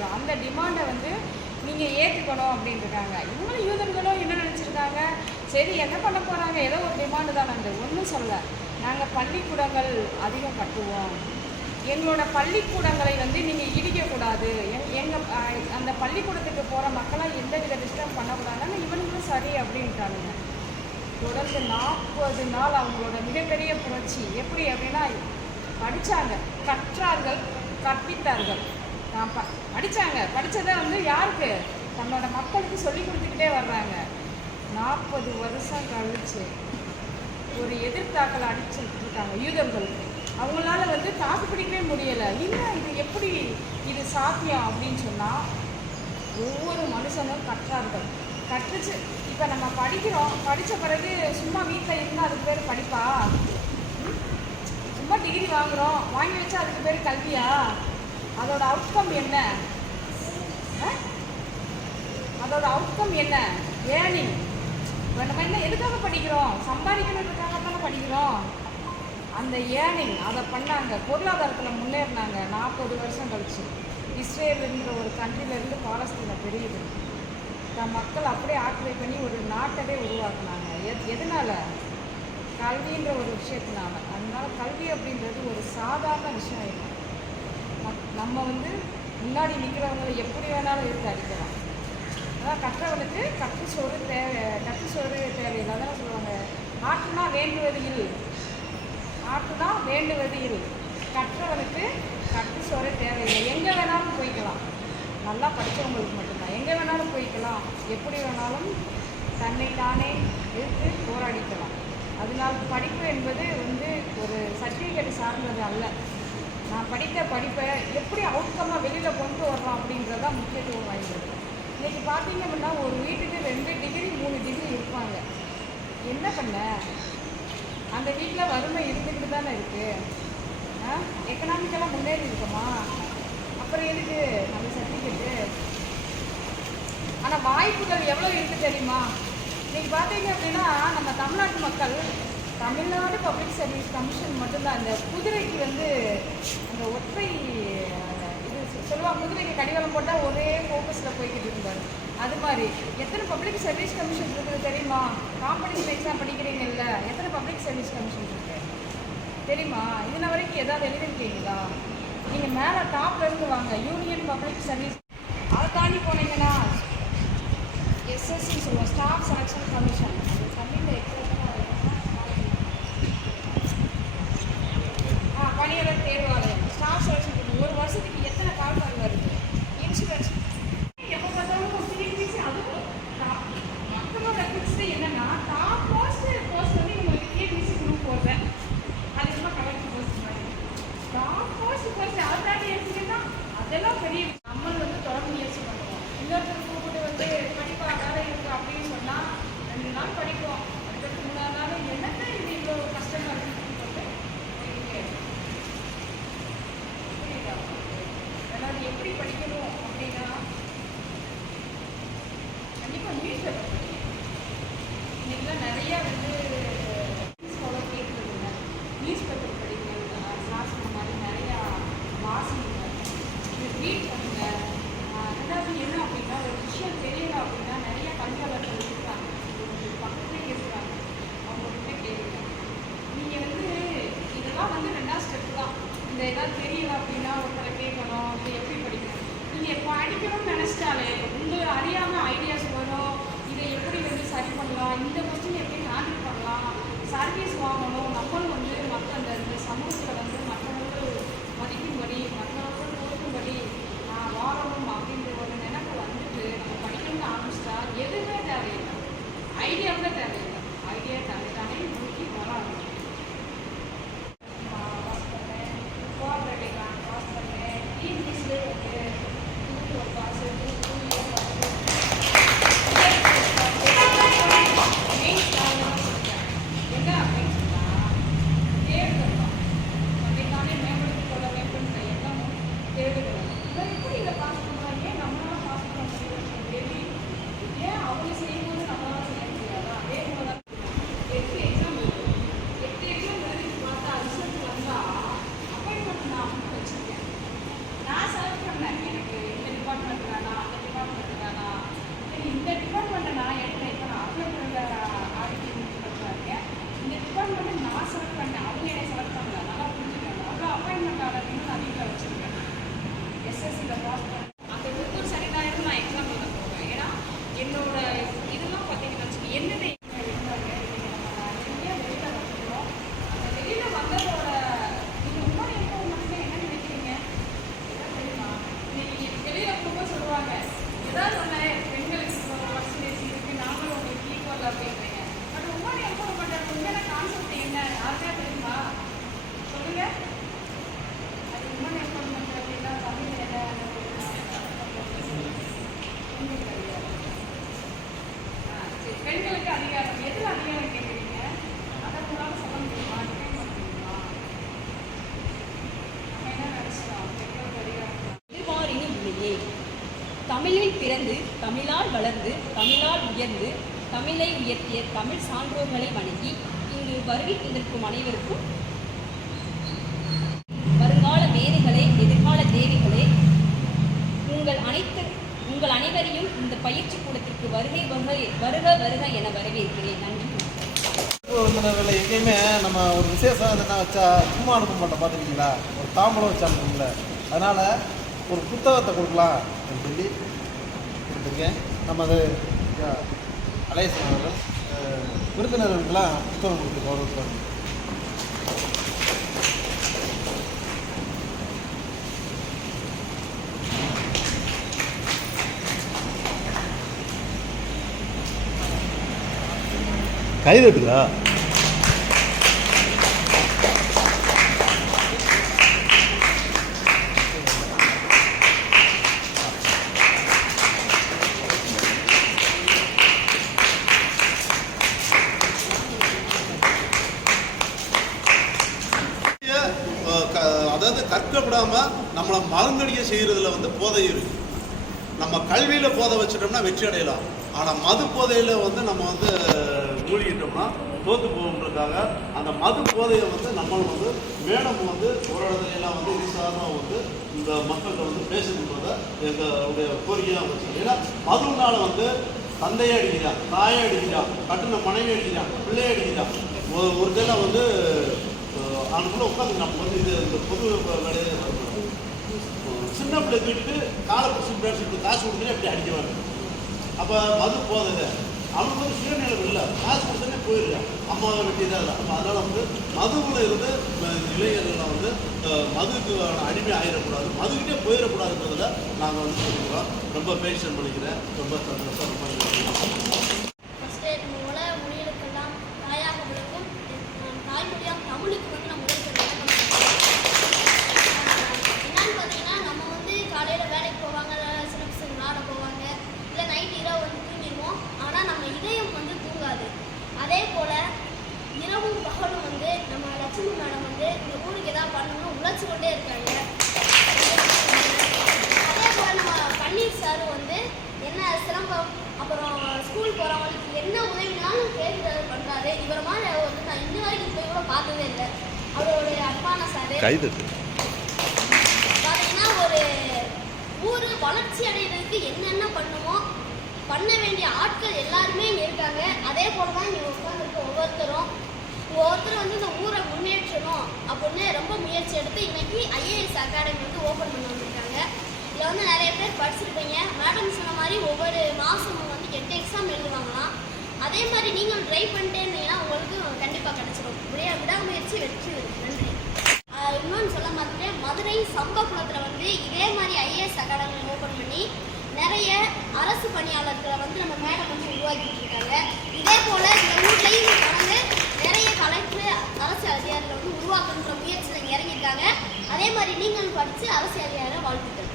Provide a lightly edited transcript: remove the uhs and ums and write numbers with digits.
படிக்கிறோம். அந்த டிமாண்டை வந்து நீங்கள் ஏற்றுக்கணும் அப்படின்ட்டுருக்காங்க. இவங்களும் யூதர்களும் என்ன நினச்சிருக்காங்க, சரி என்ன பண்ண போகிறாங்க, ஏதோ ஒரு டிமாண்டு தான். நாங்கள் ஒன்றும் சொல்ல, நாங்கள் பள்ளிக்கூடங்கள் அதிகம் கட்டுவோம், எங்களோட பள்ளிக்கூடங்களை வந்து நீங்கள் இடிக்கக்கூடாது, எங்கள் அந்த பள்ளிக்கூடத்துக்கு போகிற மக்களாக எந்த வித டிஸ்டர்ப் பண்ணக்கூடாதுன்னு இவனுங்களும் சரி அப்படின்ட்டானுங்க. தொடர்ந்து 40 நாள் அவங்களோட மிகப்பெரிய புரட்சி. எப்படி அப்படின்னா, படித்தாங்க, கற்றார்கள், கற்பித்தார்கள். படித்தாங்க, படித்ததை வந்து யாருக்கு, தன்னோட மக்களுக்கு சொல்லி கொடுத்துக்கிட்டே வர்றாங்க. 40 வருஷம் கழிச்சு ஒரு எதிர்த்தாக்கல் அடிச்சுட்டு இருக்காங்க யூதர்களுக்கு. அவங்களால வந்து தாக்கு பிடிக்கவே முடியலை. இல்லை இது எப்படி இது சாத்தியம் அப்படின்னு சொன்னால், ஒவ்வொரு மனுஷனும் கற்றார்கள், கற்றுச்சு. இப்போ நம்ம படிக்கிறோம், படித்த பிறகு சும்மா வீட்டில் இருந்தால் அதுக்கு பேர் படிப்பா? சும்மா டிகிரி வாங்குகிறோம், வாங்கி வச்சா அதுக்கு பேர் கல்வியா? அதோட அவுட்கம் என்ன? அதோட அவுட்கம் என்ன? ஏர்னிங். இப்போ நம்ம என்ன எதுக்காக படிக்கிறோம்? சம்பாதிக்கணுன்றதுக்காக தானே படிக்கிறோம். அந்த ஏர்னிங் அதை பண்ணாங்க, பொருளாதாரத்தில் முன்னேறினாங்க. 40 வருஷம் கழிச்சு இஸ்ரேலுன்ற ஒரு கண்ட்ரிலேருந்து பாலஸ்தீனை தெரியுது. தன் மக்கள் அப்படியே ஆக்கிரை பண்ணி ஒரு நாட்டவே உருவாக்குனாங்க. எதனால்? கல்வின்ற ஒரு விஷயத்தினால. அதனால கல்வி அப்படின்றது ஒரு சாதாரண விஷயம் இல்லை. நம்ம வந்து முன்னாடி நிற்கிறவங்களை எப்படி வேணாலும் எடுத்து அடிக்கலாம். அதான் கற்றவனுக்கு கற்று சோறு தேவையில்லை. அதான் சொல்லுவாங்க, ஆற்றுனா வேண்டுவது இல், ஆற்றுனா வேண்டுவது இல், கற்றவனுக்கு கற்று சோறு தேவையில்லை. எங்கே வேணாலும் போய்க்கலாம், நல்லா படித்தவங்களுக்கு மட்டும்தான். எங்கே வேணாலும் போய்க்கலாம், எப்படி வேணாலும் தன்னை தானே எடுத்து போராடிக்கலாம். அதனால் படிப்பு என்பது வந்து ஒரு சர்டிஃபிகேட் சார்ந்தது அல்ல. நான் படித்த படிப்பை எப்படி அவுட்கமாக வெளியில் கொண்டு வர்றோம் அப்படின்றதான் முக்கியத்துவம் வாய்ந்தது. இன்றைக்கி பார்த்தீங்க அப்படின்னா ஒரு வீட்டுக்கு 2 டிகிரி 3 டிகிரி இருப்பாங்க. என்ன பண்ண, அந்த வீட்டில் வறுமை இருந்துக்கிட்டு தானே இருக்குது. எக்கனாமிக்கெல்லாம் முன்னேறி இருக்குமா? அப்புறம் எதுக்கு அந்த சர்டிஃபிகேட்டு? ஆனால் வாய்ப்புகள் எவ்வளோ இருக்குது தெரியுமா? இன்றைக்கி பார்த்தீங்க அப்படின்னா நம்ம தமிழ்நாட்டு மக்கள், தமிழ்நாடு பப்ளிக் சர்வீஸ் கமிஷன் மட்டும்தான் அந்த குதிரைக்கு வந்து அந்த ஒற்றை இது சொல்லுவாங்க, குதிரைக்கு கடிவாளம் போட்டால் ஒரே ஃபோக்கஸில் போய்கிட்டு இருந்தார். அது மாதிரி எத்தனை பப்ளிக் சர்வீஸ் கமிஷன் இருக்குது தெரியுமா? காம்படிஷன் எக்ஸாம் படிக்கிறீங்கல்ல, எத்தனை பப்ளிக் சர்வீஸ் கமிஷன் இருக்குது தெரியுமா? இதன வரைக்கும் ஏதாவது எழுதிருக்கீங்களா? நீங்கள் மேலே டாப்ல இருந்து வாங்க, யூனியன் பப்ளிக் சர்வீஸ். அதை தாண்டி போனீங்கன்னா எஸ்எஸ்சி சொல்லுவோம், ஸ்டாஃப் செலெக்ஷன் கமிஷன். தமிழில் எக்ஸாம் பணியாளர் தேர்வாளர், ஸ்டாஃப் செலெக்ஷன். ஒரு வருஷத்துக்கு எத்தனை கால்பால் வருது? இன்சூரன்ஸ் எப்போ பார்த்தாலும் சிபிசி. அதுவும் மக்களோட ஃபிக்ஸ்டு என்னென்னா, டாப் போஸ்ட் வந்து உங்களுக்கு கேபிசி குரூப் போடுறேன், அது ரொம்ப கலெக்டர் போஸ்ட் மாதிரி. டாப் போஸ்ட் அதை தாண்டி எடுத்துக்கிட்டா அதெல்லாம் பெரிய. நம்ம வந்து தொடர்ந்து முயற்சி பண்ணுவோம். இன்னொருத்தர் கூப்பிட்டு வந்து படிப்பா வேலை இருக்குது அப்படின்னு சொன்னால் 2 நாள் படிப்போம், அடுத்தது 3ஆவது நாள் என்னென்ன இது இவ்வளோ கஷ்டமாக இருக்குன்னு சொல்லிட்டு அதாவது எப்படி படிக்கணும் அப்படின்னா, கண்டிப்பாக நியூஸ் பேப்பர் படிக்கணும். இன்னைக்கெல்லாம் நிறையா வந்து ஃபாலோ கேட்குறதுங்க, நியூஸ் பேப்பர் படிக்கிறது, சாஸ்திரம் மாதிரி நிறையா வாசிங்க, ரீட் பண்ணுங்க. ரெண்டாவது என்ன அப்படின்னா, ஒரு விஷயம் தெரியல அப்படின்னா நிறைய கல்வியாளர்கள் இருக்காங்க, பக்கத்துலேயே இருக்கிறாங்க, அவங்ககிட்ட கேளுங்க. நீங்கள் வந்து இதெல்லாம் வந்து 2ஆவது ஸ்டெப்பு தான். இந்த ஏதாவது தெரியல அப்படின்னா ஒருத்தரை கேட்கணும், அப்படி எப்படி படிக்கணும். நீங்கள் படிக்கணும்னு நினச்சிட்டாலே உங்களை அறியாமல் ஐடியாஸ் வரும். இதை எப்படி வந்து சரி பண்ணலாம், இந்த கொஸ்டின் எப்படி ஹேண்டில் பண்ணலாம், சர்வீஸ் வாங்கணும், நம்மளும் வந்து மற்ற இந்த சமூகத்தில் வந்து மற்றவர்கள் மதிக்கும்படி, மற்றவர்கள் கொடுக்கும்படி வாழணும் அப்படின்ற ஒரு நினைப்பு வந்துட்டு நம்ம படிக்கணும்னு ஆரம்பிச்சிட்டா எதுவுமே தேவையில்லை, ஐடியா கூட தேவையில்லை. ஐடியா தானே நோக்கி வராது. பெண்களுக்கு அதிகாரம் எதில் அதிகாரம் கேட்குறீங்க? அதை உங்களால் சொல்ல முடியுமா? டிஃபைன் பண்ண முடியுமா? நம்ம என்ன நினச்சிட்டோம்? பெண்களுக்கு அதிகாரம் எதிர்பாரினும் இல்லையே. தமிழில் பிறந்து தமிழால் வளர்ந்து தமிழால் உயர்ந்து தமிழை உயர்த்திய தமிழ் சான்றோர்களை வணங்கி இங்கு வருகை தந்திருக்கும் அனைவருக்கும் வருங்கால மேதைகளே, எதிர்கால தேவிகளே, உங்கள் அனைவரையும் இந்த பயிற்சி கூடத்திற்கு வருக வருக என வரவேற்கிறேன். நன்றி. விருந்தினர்களை எங்கேயுமே நம்ம ஒரு விசேஷம் எதுனா வச்சா சும்மா அனுப்ப மாட்டோம். பார்த்துக்கிங்களா, ஒரு தாம்பலம் வச்சு அனுப்புங்கள. அதனால் ஒரு புத்தகத்தை கொடுக்கலாம் அப்படின்னு சொல்லி கொடுத்துருக்கேன். நம்ம அது அலேசன் அவர்கள் விருந்தினர்களுக்கெல்லாம் புத்தகம் கொடுத்து கௌரவிப்பாங்க. கைதட்டுதா? அதாவது கற்கப்படாமல் நம்மளை மருந்தடிக்க செய்கிறதுல வந்து போதை இருக்குது. நம்ம கல்வியில் போதை வச்சுட்டோம்னா வெற்றி அடையலாம். ஆனால் மது போதையில் வந்து நம்ம வந்து மூழ்கிட்டோம்னா தோற்று போகுன்றதுக்காக அந்த மது போதையை வந்து நம்மளும் வந்து மேடம் வந்து ஒரு இடத்துலாம் வந்து விசாரமாக வந்து இந்த மக்கள்கிட்ட வந்து பேசணுன்றதை எங்களுடைய கோரிக்கையாக வச்சு. ஏன்னா மதுனால வந்து தந்தையை அடிக்கிறான், தாயை அடிக்கிறான், கட்டின மனைவி அடிக்கிறான், பிள்ளையை அடிக்கிறான். ஒரு இதெல்லாம் வந்து அவனுக்குள்ளே உட்காந்து நம்ம வந்து இது இந்த பொது வேலையை சின்ன பிள்ளை தூக்கிட்டு காலை பிடிச்சி காசு கொடுத்துட்டு அப்படி அடிக்கிறாங்க. அப்போ மது போதது அவனுக்கு வந்து சுயநிலம் இல்லை, காசு கொடுத்தோன்னே போயிடுறான், அம்மாவை வெட்டிதான் இல்லை. அப்போ அதனால் வந்து மதுவில் இருந்து இளைஞர்கள் வந்து மதுக்கு அடிமை ஆகிடக்கூடாது, மதுக்கிட்டே போயிடக்கூடாதுன்றதுல நாங்கள் வந்து சொல்லிக்கிறோம். ரொம்ப பேஷன் பண்ணிக்கிறேன். ரொம்ப சந்தோஷம். ரொம்ப தமிழுக்கு வந்து நம்ம என்னன்னு பார்த்தீங்கன்னா, நம்ம வந்து காலையில் வேலைக்கு போவாங்க, சில பசங்க விளாட போவாங்க, இல்லை நைட் இரவு வந்து தூங்கிடுவோம். ஆனால் நம்ம இதயம் வந்து தூங்காது. அதே போல் இரவும் பகலும் வந்து நம்ம லட்சுமி மேடம் வந்து இந்த ஊருக்கு எதாவது பண்ணணும்னு உழைச்சி கொண்டே இருக்காங்க. அதே போல் நம்ம பன்னீர் சார் வந்து என்ன சிலம்பம் அப்புறம் ஸ்கூல் போகிறவங்களுக்கு என்ன உதவினாலும் கேட்டு பண்ணுறாரு. இவரை மாதிரி வந்து நான் இன்ன வரைக்கும் போய் கூட பார்த்ததே இல்லை. அவருடைய அன்பான சார் பார்த்தீங்கன்னா ஒரு ஊர் வளர்ச்சி அடைகிறதுக்கு என்னென்ன பண்ணுமோ பண்ண வேண்டிய ஆட்கள் எல்லாருமே இங்கே இருக்காங்க. அதே போல தான் இங்கே உட்காந்துருக்க ஒவ்வொருத்தரும் வந்து இந்த ஊரை முன்னேற்றணும் அப்படின்னு ரொம்ப முயற்சி எடுத்து இன்னைக்கு IAS அகாடமி வந்து ஓப்பன் பண்ணி வந்திருக்காங்க. இதில் வந்து நிறைய பேர் படிச்சிருப்பீங்க. மேடம் சொன்ன மாதிரி ஒவ்வொரு மாதமும் வந்து 8 எக்ஸாம் எழுதுவாங்களாம். அதே மாதிரி நீங்கள் ட்ரை பண்ணிட்டே இருந்தீங்கன்னா உங்களுக்கு கண்டிப்பாக கிடைச்சிடும். விடாமுயற்சி வெற்றி. நன்றி. இன்னொன்று சொல்ல மாதிரி மதுரை சம்பக்குளத்தில் வந்து இதே மாதிரி IAS அகாடமி ஓப்பன் பண்ணி நிறைய அரசு பணியாளர்களை வந்து நம்ம மேடம் வந்து உருவாக்கிட்டு இருக்காங்க. இதே போல் இந்த ஊர்லேயும் வந்து நிறைய கலெக்டர் அரசு அதிகாரிகளை வந்து உருவாக்குன்ற முயற்சியில் இறங்கியிருக்காங்க. அதே மாதிரி நீங்களும் படித்து அரசு அதிகாரிகளை வாழ்த்துக்கள்.